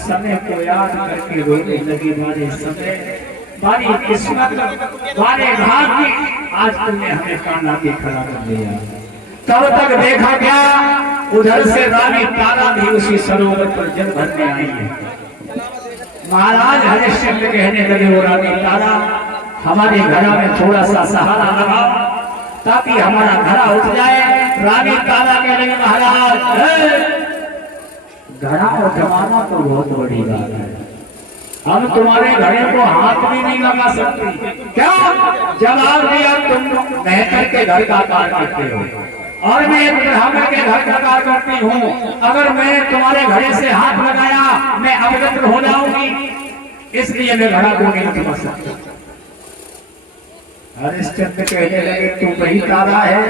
समय को याद करके रोने लगी वाले समय वाली किस्मत वाले भाग्य आज तुमने हमें काना के खड़ा कर दिया। तब तक देखा गया उधर से रानी तारा भी उसी सरोवर पर जल भरने आई है। महाराज हरिश्चंद्र कहने लगे वो रानी तारा हमारे घर में थोड़ा सा सहारा लगाओ ताकि हमारा घड़ा उठ जाए। रानी तारा कहने लगे महाराज घड़ा उठवाना तो बहुत बड़ी बात है, हम तुम्हारे घड़े को हाथ भी नहीं लगा सकते। क्या जवाब दिया तुम मेहतर के घर का कार्य करते हो और मैं एक ब्राह्मण के घर का कार्य करती हूँ। अगर मैं तुम्हारे घड़े से हाथ लगाया मैं अवगत हो जाऊंगी, इसलिए मैं घड़ा को नहीं उठवा सकता। हरिश्चंद्र कहने लगे तू वही तारा है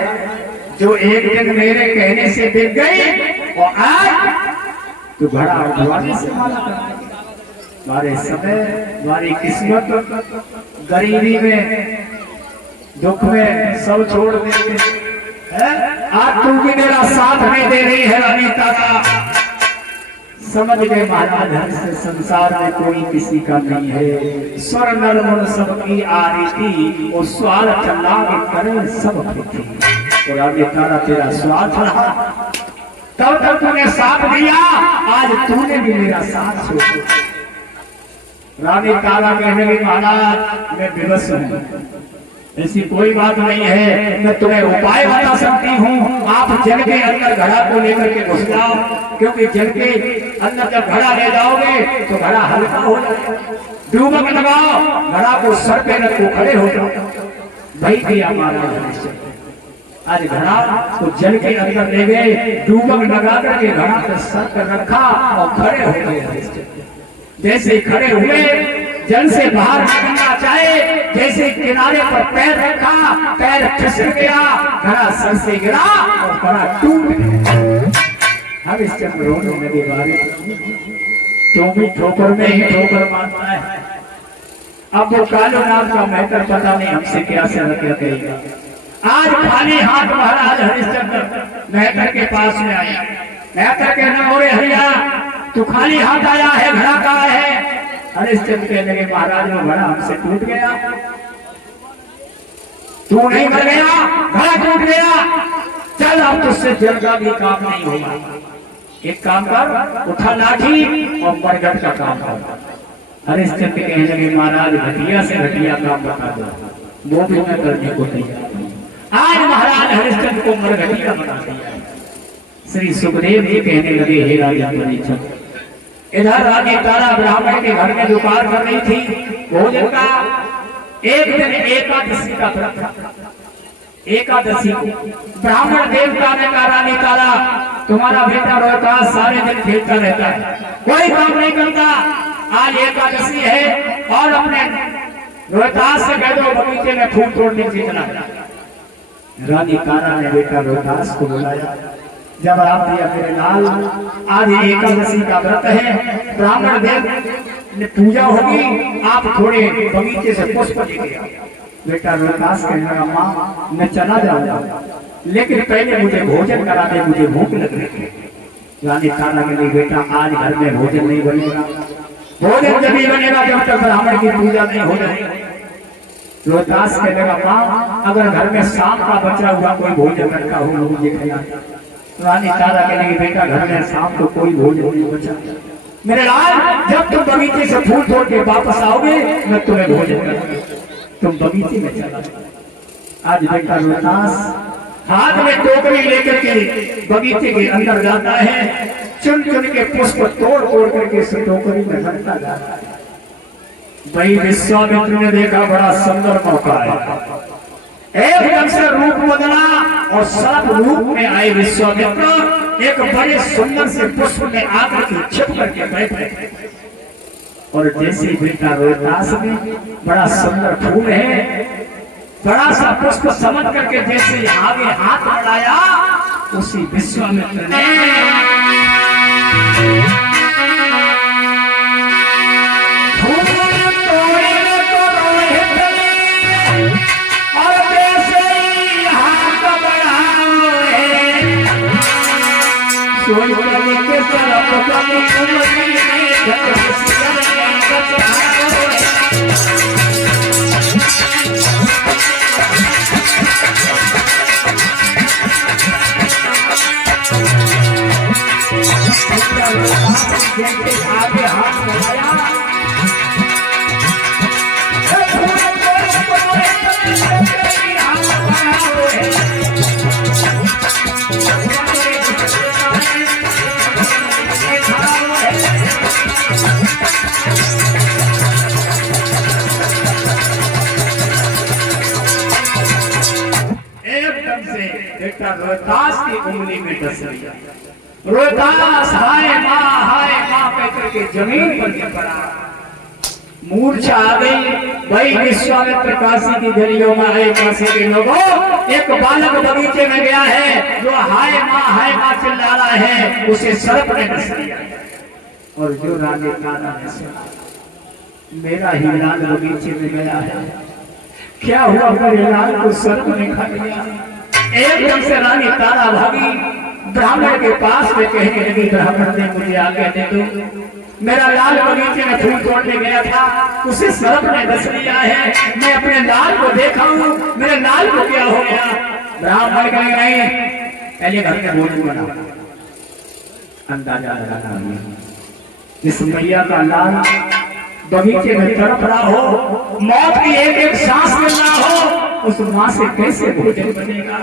जो एक दिन मेरे कहने से बिक गई और आज तू घड़ा उठवाने से माना कर। हमारे समय हमारी किस्मत गरीबी में दुख में सब छोड़ देते हैं। आज तू भी मेरा साथ नहीं दे रही है रानी तारा। समझ गए महाराज हर से संसार में कोई किसी का नहीं है। स्वर नर मन सबकी आरती और स्वार्थ लाभ करे सब थी। और रानी तारा तेरा स्वार्थ रहा तब तक तूने साथ दिया, आज तूने भी मेरा साथ छोड़ा। रानी तारा कहने लगी महाराज मैं विवश हूँ, ऐसी कोई बात नहीं है, मैं तुम्हें उपाय बता सकती हूँ। आप जल के अंदर घड़ा को लेकर के घुस जाओ, क्योंकि जल के अंदर जब घड़ा ले जाओगे तो घड़ा हल्का हो जाएगा। डूबक लगाओ, घड़ा को सर पे रखो, खड़े हो जाओ। वही किया महाराज आज घड़ा को जल के अंदर ले गए, डूबक लगा करके घड़ा पे सर पर रखा और खड़े हो गए। जैसे खड़े हुए जल से बाहर निकलना चाहे, जैसे किनारे पर पैर रखा पैर फिसल गया, घड़ा सर से गिरा और घड़ा टूट गया। अब इसके रोने लगे बारे क्यों भी ठोकर में ही ठोकर मारता है। अब वो कालो नाम का मेहतर पता नहीं हमसे क्या से क्या कहेगा। आज खाली हाथ महाराज हरिश्चंद्र मेहतर के पास में आया। मेहतर कहना हो रे हरिया तू खाली हाथ आया है, घड़ा कहाँ है? हरिश्चंद्र कहने लगे महाराज वो घड़ा हमसे टूट गया। तू नहीं मर गया, घड़ा टूट गया। चल अब तुझसे जल का भी काम नहीं होगा। एक काम कर, उठा लाठी और बरगद का काम कर। हरिश्चंद्र कहने लगे महाराज घटिया से घटिया काम बता दो, वो भी मैं करने को तैयार। आज महाराज हरिश्चंद्र को मरघटिया बना दिया। श्री सुखदेव जी कहने लगे हे राजा परीक्षित, इधर रानी तारा ब्राह्मण के घर में जो कार्य कर रही थी भोजन का, एक दिन एकादशी का व्रत था। एकादशी को ब्राह्मण देवता ने कहा रानी तारा तुम्हारा बेटा रोहतास सारे दिन खेलता रहता है, कोई काम नहीं करता, आज एकादशी है और अपने रोहतास से कह दो बगीचे में फूल तोड़ने के चला। रानी तारा ने बेटा रोहतास को बुलाया। जब आप दिया मेरे लाल आज एकादशी का व्रत है, ब्राह्मण देव ने पूजा होगी, आप थोड़े बगीचे से पुष्प लेके आओ। बेटा रोहतास कहने लगा माँ मैं चला जाऊंगा, लेकिन पहले मुझे भोजन करा दे, मुझे भूख लग रही है। रानी तारा के लिए बेटा आज घर में भोजन नहीं बनेगा, भोजन जब नहीं बनेगा जब तक ब्राह्मण की पूजा नहीं हो जाएगी। रोहतास कहने लगा माँ अगर घर में शाम का बचा हुआ कोई भोजन रखा हो मुझे खिला। रानी तारा के लिए बेटा घर में शाम को कोई भोजन नहीं बचा, मेरे लाल जब तुम बगीचे से फूल तोड़ के वापस आओगे मैं तुम्हें भोजन करूंगा। तुम बगीचे में चला। आज बेटा रोहतास हाथ में टोकरी लेकर के बगीचे के अंदर जाता है, चुन चुन के पुष्प तोड़ तोड़ करके उस टोकरी में रखता जाता है। वही विश्वामित्र ने देखा बड़ा सुंदर मौका है, एकदम से रूप बदला और सर्प रूप में आए विश्वामित्र एक बड़े सुंदर से पुष्प में आकर के छिप करके बैठे। और जैसे बेटा रोहितास में बड़ा सुंदर फूल है, बड़ा सा पुष्प समझ करके जैसे आगे हाथ बढ़ाया, उसी विश्वामित्र ने आगे हाथ बढ़ाया, एकदम से बेटा रोहतास की उंगली में डस लिया। रोहतास हाय माँ कह करके जमीन पर गिर पड़ा, मूर्छा आ गई। भाई विश्वामित्र काशी की गलियों में आए, काशी के लोगों, एक बालक बगीचे में गया है जो हाय माँ चिल्ला रहा है, उसे सर्प ने डस लिया। और जो रानी तारा ने सुना मेरा ही लाल बगीचे में गया है, क्या हुआ मेरे लाल को सर्प ने खा लिया। एकदम से रानी तारा भागी, ब्राह्मण के पास में कहने लगी, ब्राह्मण ने मुझे आज्ञा दे दो, मेरा लाल बगीचे में फूल तोड़ने गया था, उसे सर्प ने डस लिया है, मैं अपने लाल को देखा हूँ, मेरे लाल को क्या हो गया। ब्राह्मण कहे नहीं, पहले घर में बोल बना, अंदाजा लगाना, जिस मैया का लाल बगीचे में तड़प रहा हो, मौत की एक एक सांस मिल रहा हो, उस माँ से कैसे भोजन बनेगा।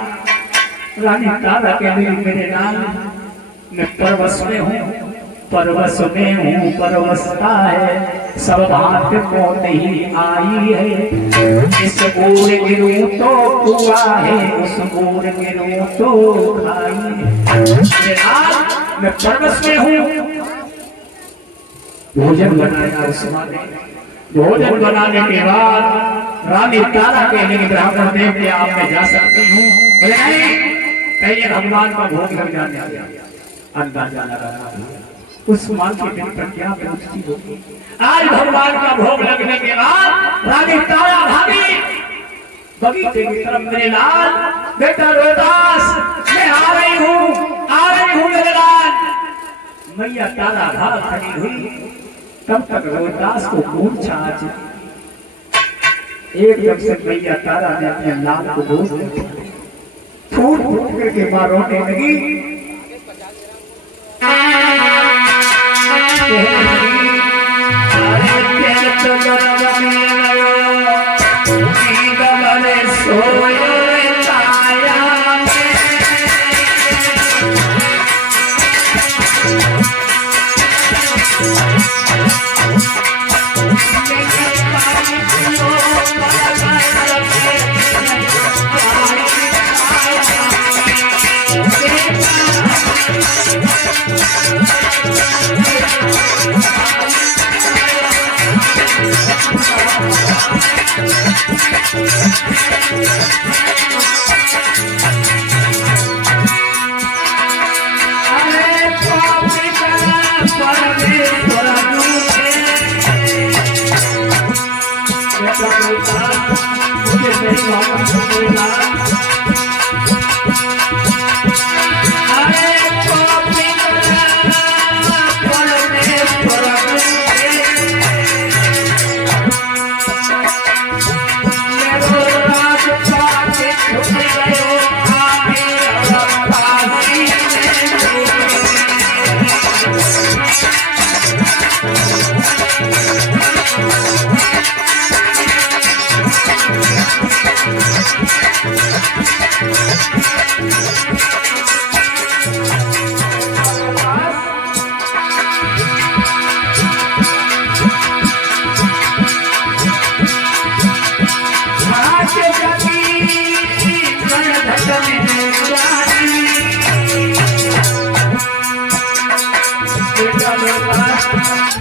रानी तारा के लिए मेरे लाल, मैं परवश में हूँ, परवश में हूँ, परवशता है, सब भांत मौत ही आई है, इस गोर गिरूं तो कुआ है, उस गोर गिरूं तो खाई है। मेरे लाल, मैं परवश में हूँ। भोजन बनाया उस माँ ने, भोजन बनाने के बाद रानी तारा के लिए ब्राह्मण देव के आप में जा सकती हूँ, पहले भगवान का भोग लग जाने अंदाजा लगाना उस माँ के दिल पर क्या बेइज्जती होगी। आज भगवान का भोग लगने के बाद रानी तारा भागी बगीचे की तरफ, मेरे लाल बेटा रोहतास मैं आ रही हूँ मेरे लाल। मैया तारा भाग खड़ी हुई, तब तक रोहतास को मूर्छा आ चुकी। एकदम से मैया तारा ने अपने लाल को गोद में फूट फूट करके मां रोने लगी।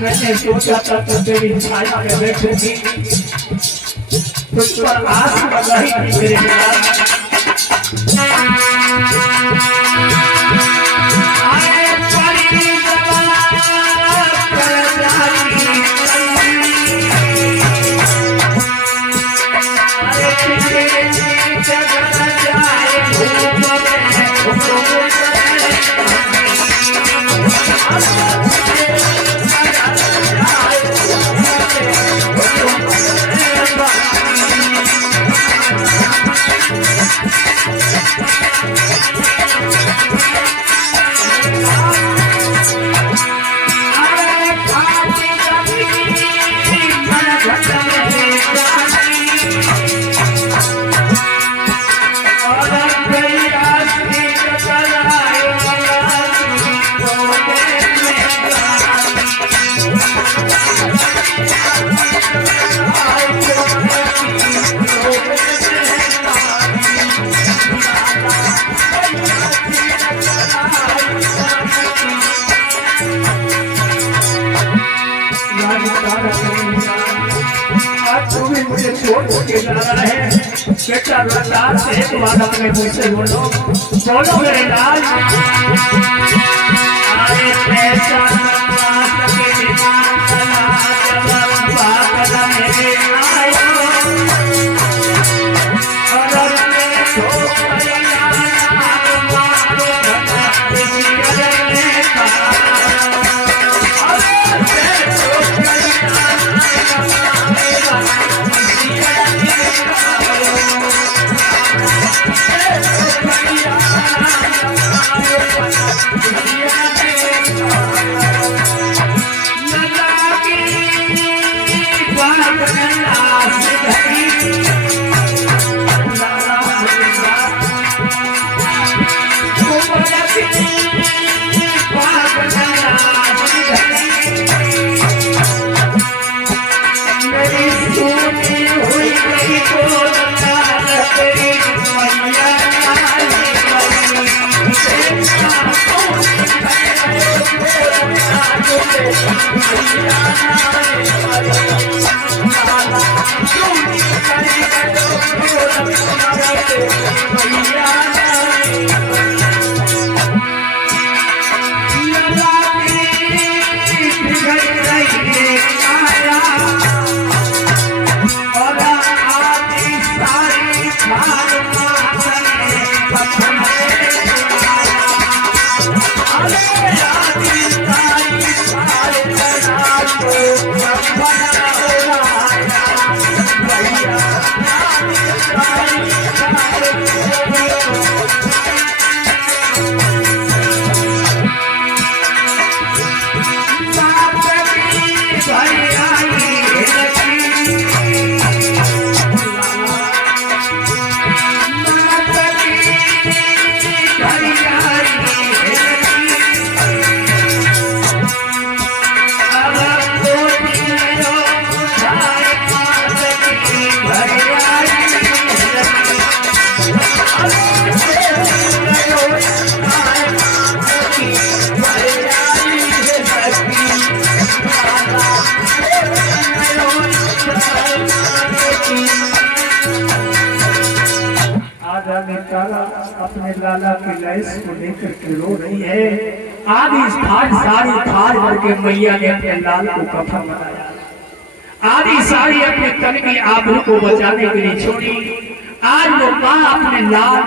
मैंने सोचा था तो तेरी छाया में बैठूंगी, तुझ पर आस लगाई थी मेरे प्यार। मुझे छोड़ के जा रहा है बेटा, लाल से एक बार अपने मुंह से बोलो मेरे लाल। आए पैसा अपने लाला के लैस को लेकर के रो रही है। आधी साड़ी फाड़ करके मैया ने अपने लाल को कफन बनाया, आधी साड़ी अपने तन की आबरू को बचाने के लिए छोड़ी। आज वो माँ अपने लाल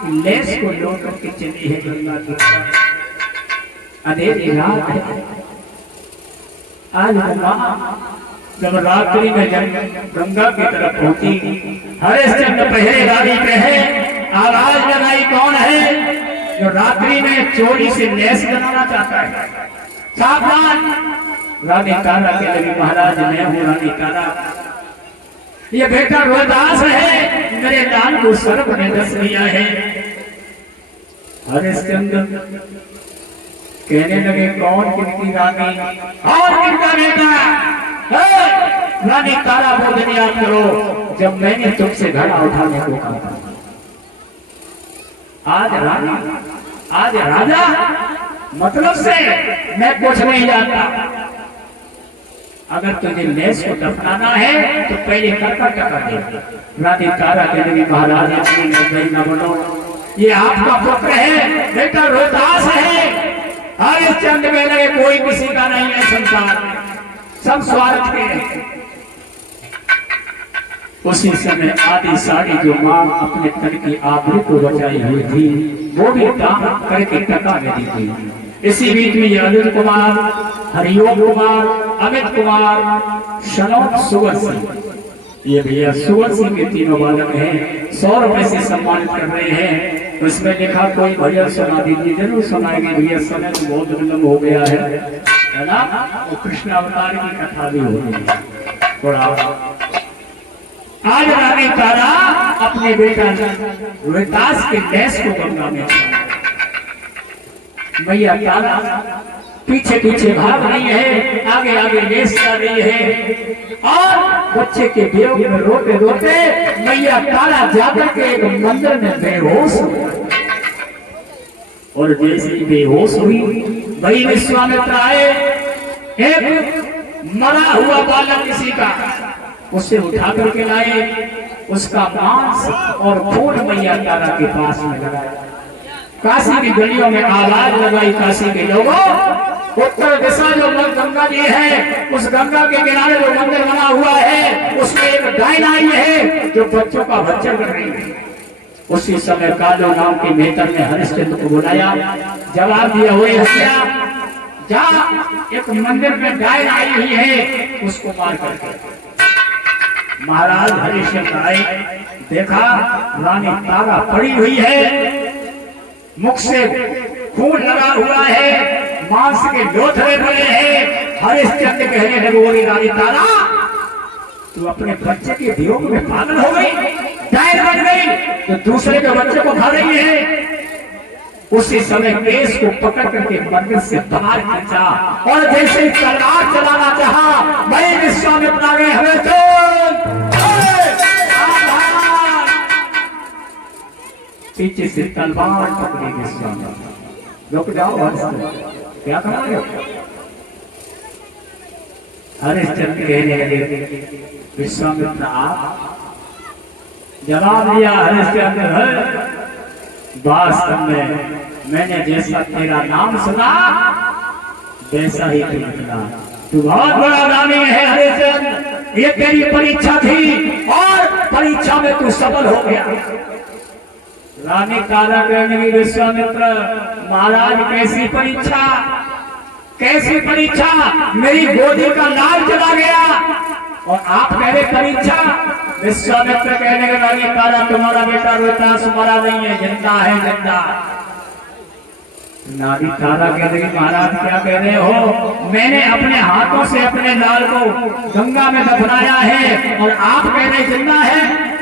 की लैस को लो करके चली है गंगा की तरफ। अंधेरी रात है, आज वो माँ जब रात्रि में गंगा की तरफ पहुंची, हरिश्चंद्र पहरे गाड़ी पे है, आवाज लगाई कौन है जो रात्रि में चोरी से लैस बनाना चाहता है। सावधान, रानी तारा के लगी महाराज मैं हूँ रानी तारा, ये बेटा रोहदास है, मेरे लाल को सर्प ने दस लिया है। हरिश्चंद्र कहने लगे कौन किसकी रानी और किसका बेटा? रानी तारा को दिन याद करो जब मैंने तुमसे घड़ा उठाने को कहा। आज रानी आज राजा मतलब से मैं कुछ नहीं जानता, अगर तुझे लेस को दफनाना है तो पहले करका टका दे। रानी तारा के नबी महाराज अपनी निर्दयी न बनो, ये आपका पुत्र है, बेटा रोहतास है। हरिश्चंद्र में लगे कोई किसी का नहीं है संतान, सब स्वार्थ के हैं। उसी समय आदि साड़ी जो मां अपने तन की आबरू को बचाई हुई थी वो भी दान करके टका में दी गई। इसी बीच में ये अनिल कुमार, हरिओम कुमार, अमित कुमार, शनौत, सुवर सिंह, ये भैया सुवर सिंह के तीनों बालक हैं, 100 रुपए से सम्मानित कर रहे हैं। उसमें लिखा कोई भैया सुना दीजिए, जरूर सुनाएंगे भैया, समय तो बहुत विलंब हो गया है ना। वो कृष्ण अवतार की कथा भी हो रही है थोड़ा। आज रानी तारा अपने बेटा रोहतास के गैस को गंगा में, मैया तारा पीछे पीछे भाग रही है, आगे आगे लेस जा रही है, और बच्चे के वियोग में रोते रोते मैया तारा जाकर के एक मंदिर में बेहोश हो गई। और जैसे बेहोश हुई वही विश्वामित्र आए, एक मरा हुआ बालक किसी का उसे उठा करके लाए, उसका मांस और खून मैया तारा के पास में लगाया। काशी की गलियों में आवाज लगाई, काशी के लोगों, उत्तर दिशा जो गंगा जी है, उस गंगा के किनारे जो मंदिर बना हुआ है उसमें एक डायन आई है जो बच्चों का भक्षण कर रही है। उसी समय कालो नाम के मेहतर ने हरिश्चंद्र को बुलाया, जवाब दिया, हुए हत्या जा, एक मंदिर में डायन आई हुई है, उसको मार करके। महाराज हरिश्चंद्र आए, देखा रानी तारा पड़ी हुई है, मुख से खून लगा हुआ है, मांस के लोथड़े पड़े हैं। हरिश्चंद्र कहने लगे, बोली रानी तारा तू अपने बच्चे के वियोग में पागल हो गई, डायन बन गई, तो दूसरे के बच्चे को खा रही है। उसी समय केस को पकड़ करके मंदिर से बाहर खींचा और जैसे ही तलवार चलाना चाहा, वही विश्वामित्र आ गए, हमें तो पीछे से तलवार पकड़ी विश्वामित्र, रुक जाओ हरिश्चंद्र, क्या करोगे? हरिश्चंद्र कहने लगे, विश्वामित्र आप? जवाब दिया हरिश्चंद्र, है वास्तव में मैंने जैसा तेरा नाम सुना वैसा ही तू निकला, तू बहुत बड़ा रानी है हरिश्चंद्र, ये तेरी परीक्षा थी और परीक्षा में तू सफल हो गया। रानी तारा कहने लगी, विश्वामित्र महाराज कैसी परीक्षा, कैसी परीक्षा, मेरी गोदी का लाल चला गया और आप कह रहे परीक्षा। विश्वामित्र कहने लगे, रानी तारा तुम्हारा बेटा रोहतास मरा नहीं है, जिंदा है, जिंदा। रानी तारा कहने लगी, महाराज क्या कह रहे हो, मैंने अपने हाथों से अपने लाल को गंगा में दफनाया है और आप कह रहे जिंदा है।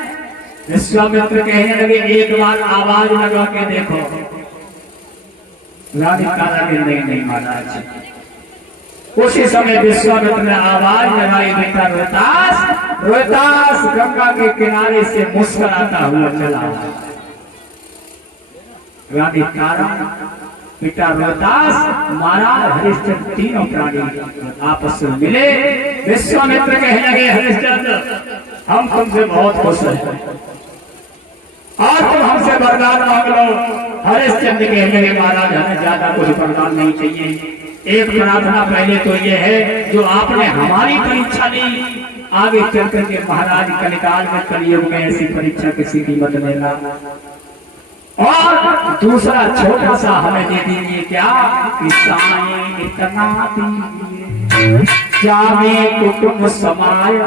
विश्वामित्र कहने लगे, एक बार आवाज लगा के देखो। रानी तारा कहने लगी, नहीं महाराज। उसी समय विश्वामित्र ने आवाज लगाई, बेटा रोहतास, रोहतास गंगा के किनारे से मुस्कुराता हुआ चला। रानी तारा, बेटा रोहतास, महाराज हरिश्चंद्र, तीनों प्राणी आपस में मिले। विश्वामित्र कहने लगे, हरिश्चंद्र हम तुमसे बहुत खुश हैं और तुम हमसे वरदान मांग लो। हरिश्चंद्र कहने लगे, महाराज हमें ज्यादा कुछ वरदान नहीं चाहिए, एक प्रार्थना पहले तो ये है, जो आपने हमारी परीक्षा ली, आगे चल करके महाराज कलिकाल में, कलयुग में ऐसी परीक्षा किसी की मत लेना। और दूसरा छोटा सा हमें दे दीजिए, क्या इतना दीजिए, क्या मैं कुटुंब समाया,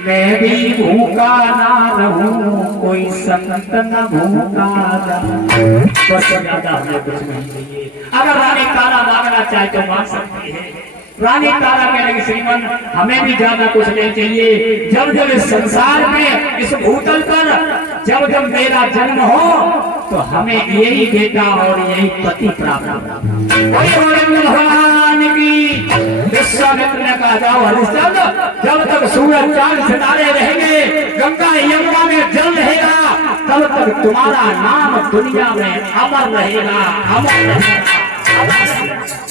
मैं भी भूखा ना रहूं, कोई संत न भूखा रहूं। बस ज्यादा हमें कुछ नहीं चाहिए। अगर रानी तारा मांगना चाहे तो मांग सकती है। रानी तारा कहने लगी, श्रीमन हमें भी ज्यादा कुछ नहीं चाहिए। जब जब इस संसार में, इस भूतल पर जब जब मेरा जन्म हो तो हमें यही बेटा और यही पति प्राप्त हो। भगवान की। विश्वामित्र ने कहा, जाओ हरिश्चंद्र, जब तक सूरज चांद सितारे रहेंगे, गंगा यमुना में जल रहेगा, तब तक तुम्हारा नाम दुनिया में अमर रहेगा, अमर रहेगा।